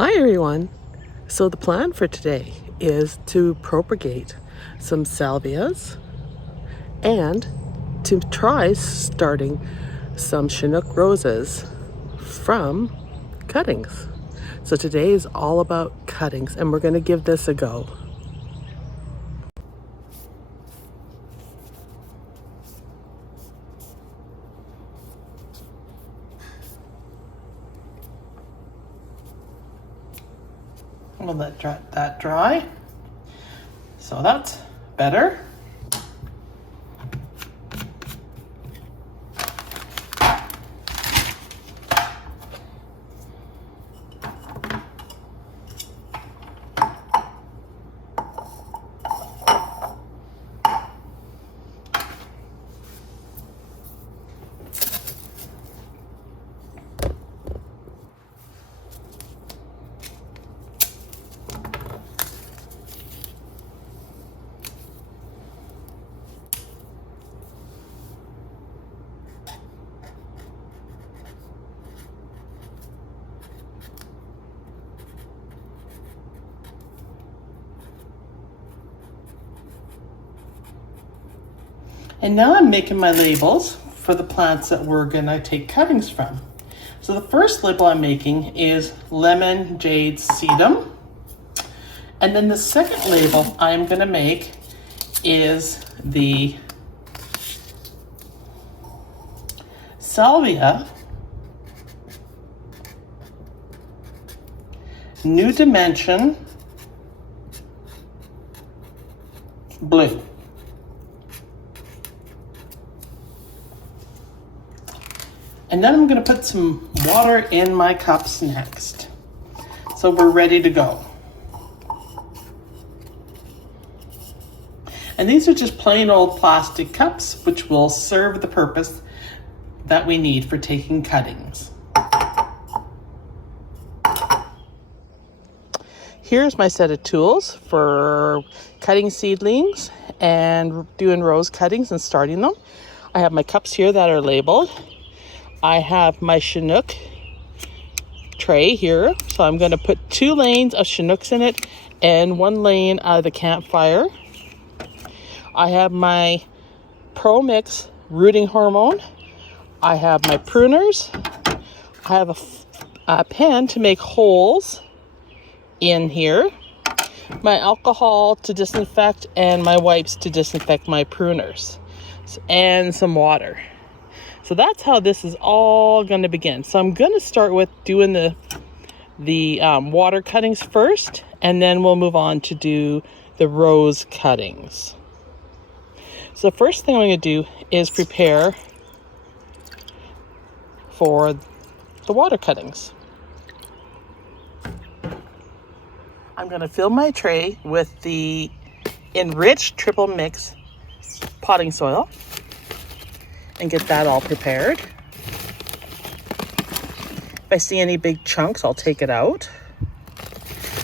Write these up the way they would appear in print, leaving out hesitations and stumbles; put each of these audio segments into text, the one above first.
Hi everyone! So the plan for today is to propagate some salvias and to try starting some Chinook roses from cuttings. So today is all about cuttings and we're going to give this a go. We'll let that dry. So that's better. And now I'm making my labels for the plants that we're gonna take cuttings from. So the first label I'm making is Lemon Jade Sedum. And then the second label I'm gonna make is the Salvia New Dimension Blue. And then I'm going to put some water in my cups next. So we're ready to go. And these are just plain old plastic cups, which will serve the purpose that we need for taking cuttings. Here's my set of tools for cutting seedlings and doing rose cuttings and starting them. I have my cups here that are labeled. I have my Chinook tray here, so I'm going to put 2 lanes of Chinooks in it and 1 lane of the campfire. I have my Pro Mix rooting hormone. I have my pruners. I have a pen to make holes in here, my alcohol to disinfect, and my wipes to disinfect my pruners, and some water. So that's how this is all going to begin. So I'm going to start with doing the water cuttings first, and then we'll move on to do the rose cuttings. So the first thing I'm going to do is prepare for the water cuttings. I'm going to fill my tray with the enriched triple mix potting soil and get that all prepared. If I see any big chunks, I'll take it out.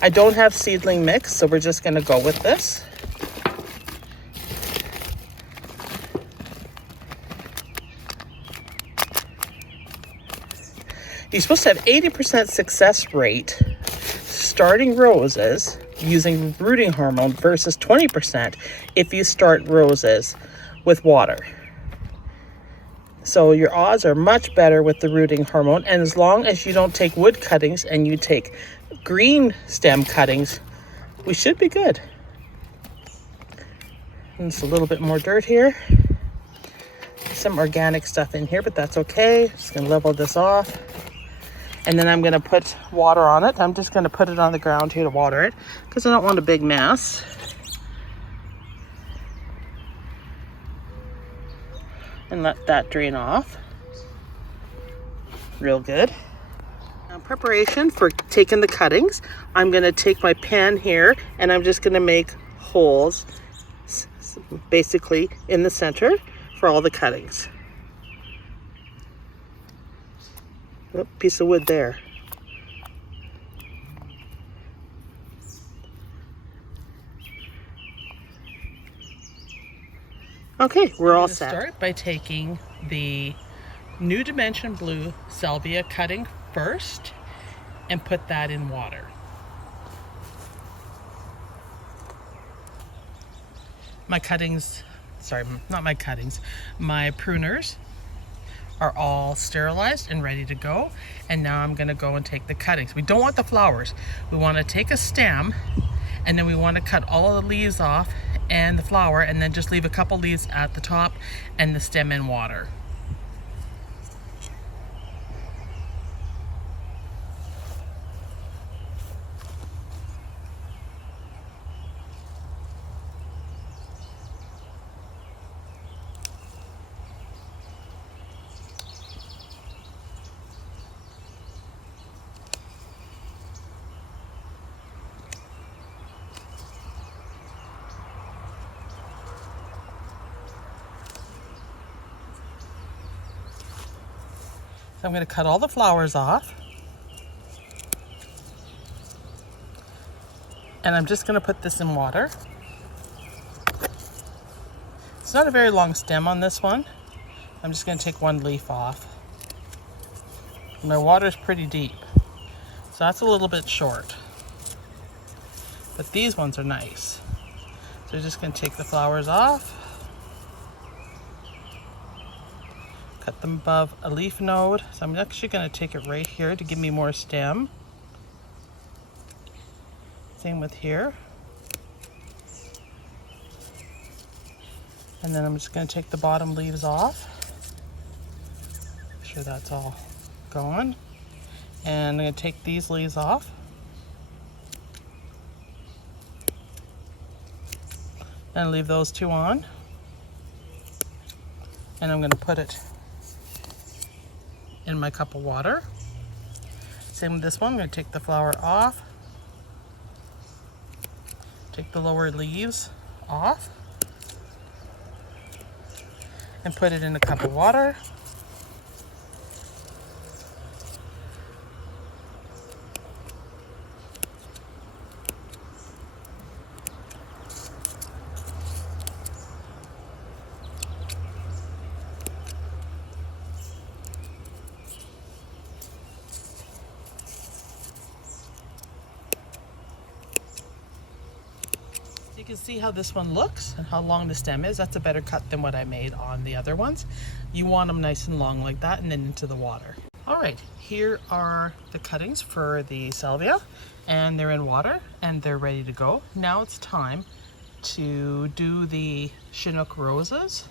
I don't have seedling mix, so we're just going to go with this. You're supposed to have 80% success rate starting roses using rooting hormone versus 20% if you start roses with water. So your odds are much better with the rooting hormone, and as long as you don't take wood cuttings and you take green stem cuttings, we should be good. And just a little bit more dirt here. Some organic stuff in here, but that's okay. Just gonna level this off. And then I'm gonna put water on it. I'm just gonna put it on the ground here to water it because I don't want a big mess. And let that drain off. Real good. Now, preparation for taking the cuttings. I'm going to take my pen here and I'm just going to make holes basically in the center for all the cuttings. Oh, piece of wood there. Okay, we're all set. Start by taking the New Dimension Blue Salvia cutting first, and put that in water. My cuttings, sorry, not my cuttings, my pruners are all sterilized and ready to go. And now I'm gonna go and take the cuttings. We don't want the flowers. We wanna take a stem, and then we wanna cut all of the leaves off and the flower, and then just leave a couple leaves at the top and the stem in water. So I'm going to cut all the flowers off. And I'm just going to put this in water. It's not a very long stem on this one. I'm just going to take one leaf off. My water is pretty deep, so that's a little bit short. But these ones are nice. So I'm just going to take the flowers off. Cut them above a leaf node. So I'm actually going to take it right here to give me more stem. Same with here. And then I'm just going to take the bottom leaves off. Make sure that's all gone. And I'm going to take these leaves off. And leave those two on. And I'm going to put it in my cup of water. Same with this one. I'm going to take the flower off. Take the lower leaves off. And put it in a cup of water. You can see how this one looks and how long the stem is. That's a better cut than what I made on the other ones. You want them nice and long like that, and then into the water. All right, here are the cuttings for the salvia, and they're in water and they're ready to go. Now it's time to do the Chinook roses.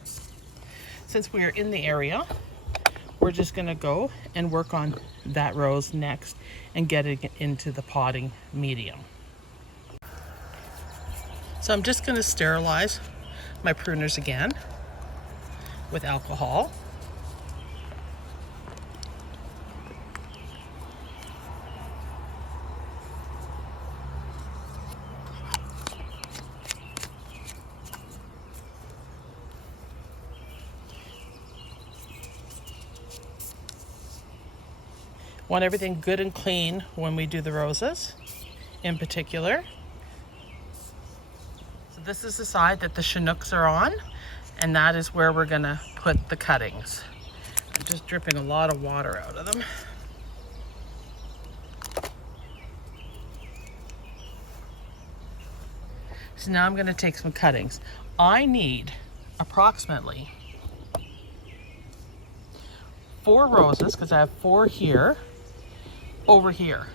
Since we're in the area, we're just gonna go and work on that rose next and get it into the potting medium. So I'm just going to sterilize my pruners again with alcohol. Want everything good and clean when we do the roses in particular. This is the side that the Chinooks are on, and that is where we're gonna put the cuttings. I'm just dripping a lot of water out of them. So now I'm gonna take some cuttings. I need approximately 4 roses, because I have 4 here, over here.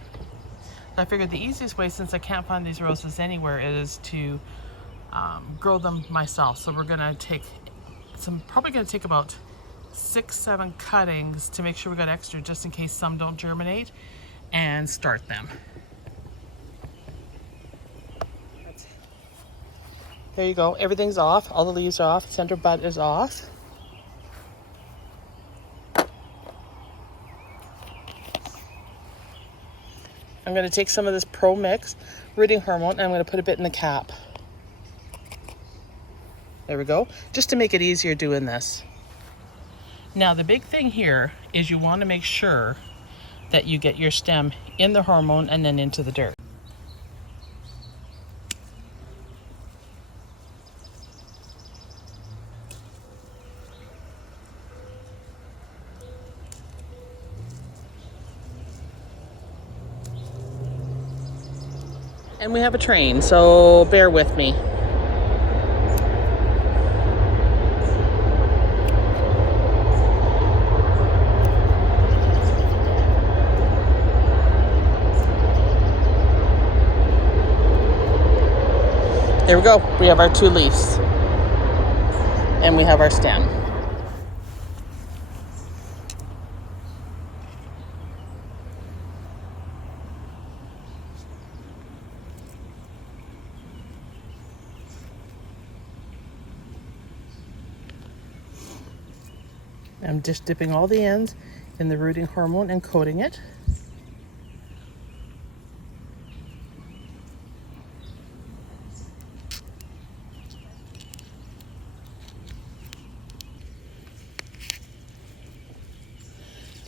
I figured the easiest way, since I can't find these roses anywhere, is to grow them myself. So we're gonna take probably gonna take about 6-7 cuttings to make sure we got extra, just in case some don't germinate, and start them. There you go, everything's off, all the leaves are off, center bud is off. I'm gonna take some of this Pro Mix rooting hormone and I'm gonna put a bit in the cap. There we go, just to make it easier doing this. Now the big thing here is you want to make sure that you get your stem in the hormone and then into the dirt. And we have a train, so bear with me. There we go. We have our 2 leaves. And we have our stem. I'm just dipping all the ends in the rooting hormone and coating it.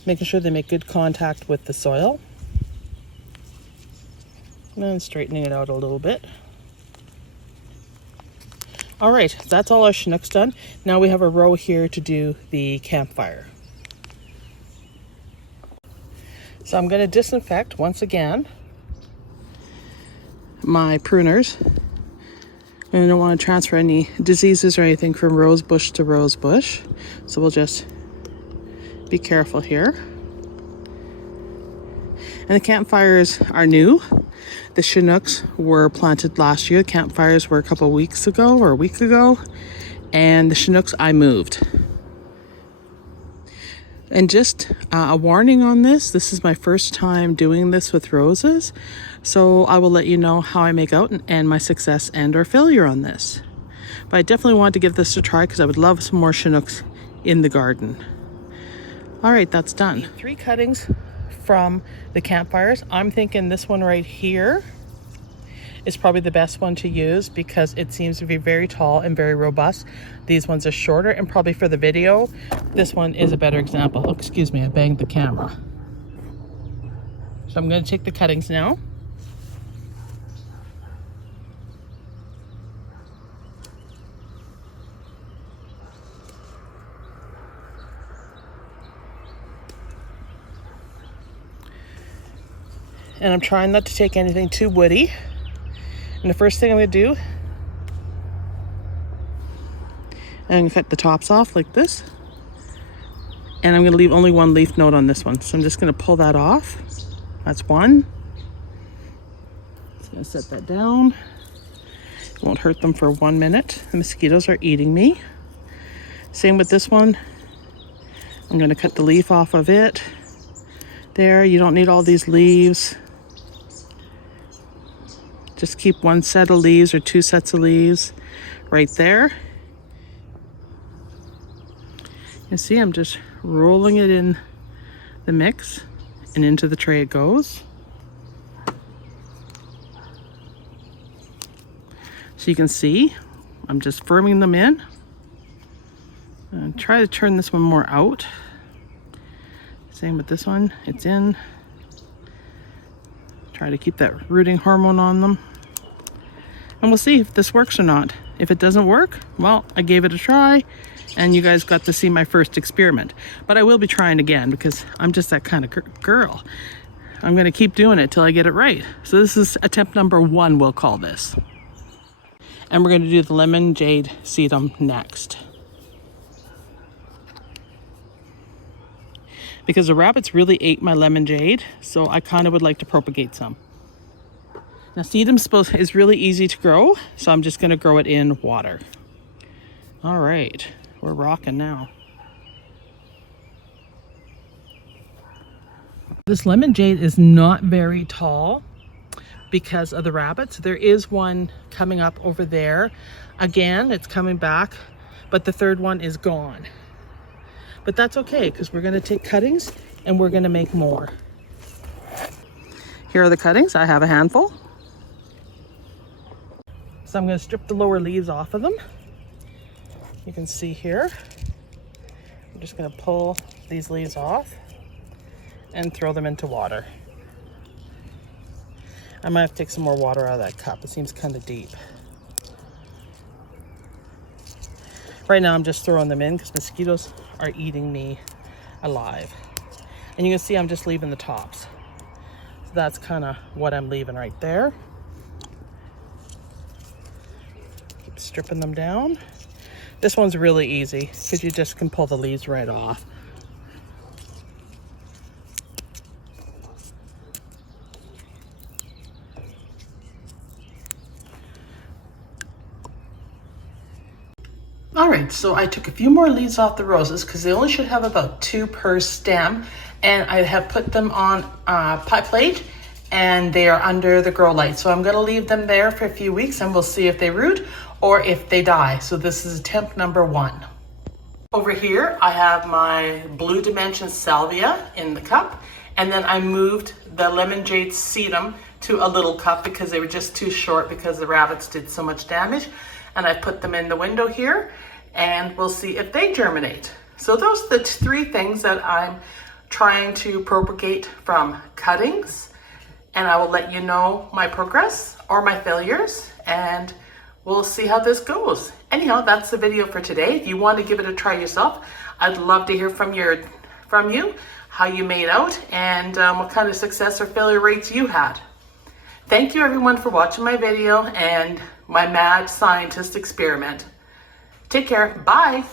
Making sure they make good contact with the soil. And straightening it out a little bit. All right, that's all our Chinooks done. Now we have a row here to do the campfire. So I'm going to disinfect once again my pruners. And I don't want to transfer any diseases or anything from rose bush to rose bush. So we'll just be careful here. And the campfires are new. The Chinooks were planted last year. The campfires were a couple weeks ago or a week ago. And the Chinooks I moved. And just a warning on this. This is my first time doing this with roses. So I will let you know how I make out and my success and or failure on this. But I definitely want to give this a try because I would love some more Chinooks in the garden. All right, that's done. 3 cuttings from the campfires. I'm thinking this one right here is probably the best one to use because it seems to be very tall and very robust. These ones are shorter, and probably for the video, this one is a better example. Oh, excuse me, I banged the camera. So I'm going to take the cuttings now. And I'm trying not to take anything too woody. And the first thing I'm going to do, I'm going to cut the tops off like this. And I'm going to leave only 1 leaf node on this one. So I'm just going to pull that off. That's 1. Just going to set that down. It won't hurt them for 1 minute. The mosquitoes are eating me. Same with this one. I'm going to cut the leaf off of it. There, you don't need all these leaves. Just keep 1 set of leaves or 2 sets of leaves right there. You see, I'm just rolling it in the mix and into the tray it goes. So you can see, I'm just firming them in. And try to turn this one more out. Same with this one, it's in. Try to keep that rooting hormone on them. And we'll see if this works or not. If it doesn't work, well, I gave it a try and you guys got to see my first experiment. But I will be trying again because I'm just that kind of girl. I'm gonna keep doing it till I get it right. So this is attempt number 1, we'll call this. And we're gonna do the lemon jade sedum next. Because the rabbits really ate my lemon jade, so I kind of would like to propagate some. Now sedum is really easy to grow, so I'm just gonna grow it in water. All right, we're rocking now. This lemon jade is not very tall because of the rabbits. There is one coming up over there. Again, it's coming back, but the 3rd one is gone. But that's okay, because we're gonna take cuttings and we're gonna make more. Here are the cuttings. I have a handful. So I'm gonna strip the lower leaves off of them. You can see here. I'm just gonna pull these leaves off and throw them into water. I might have to take some more water out of that cup. It seems kind of deep. Right now I'm just throwing them in because mosquitoes are eating me alive. And you can see I'm just leaving the tops. So that's kind of what I'm leaving right there. stripping them down. This one's really easy because you just can pull the leaves right off. All right, so I took a few more leaves off the roses because they only should have about 2 per stem, and I have put them on a pie plate and they are under the grow light. So I'm gonna leave them there for a few weeks and we'll see if they root or if they die. So this is attempt number 1. Over here, I have my Blue Dimension Salvia in the cup, and then I moved the Lemon Jade Sedum to a little cup because they were just too short because the rabbits did so much damage. And I put them in the window here, and we'll see if they germinate. So those are the 3 things that I'm trying to propagate from cuttings, and I will let you know my progress or my failures, and we'll see how this goes. Anyhow, that's the video for today. If you want to give it a try yourself, I'd love to hear from you, how you made out, and what kind of success or failure rates you had. Thank you everyone for watching my video and my mad scientist experiment. Take care. Bye.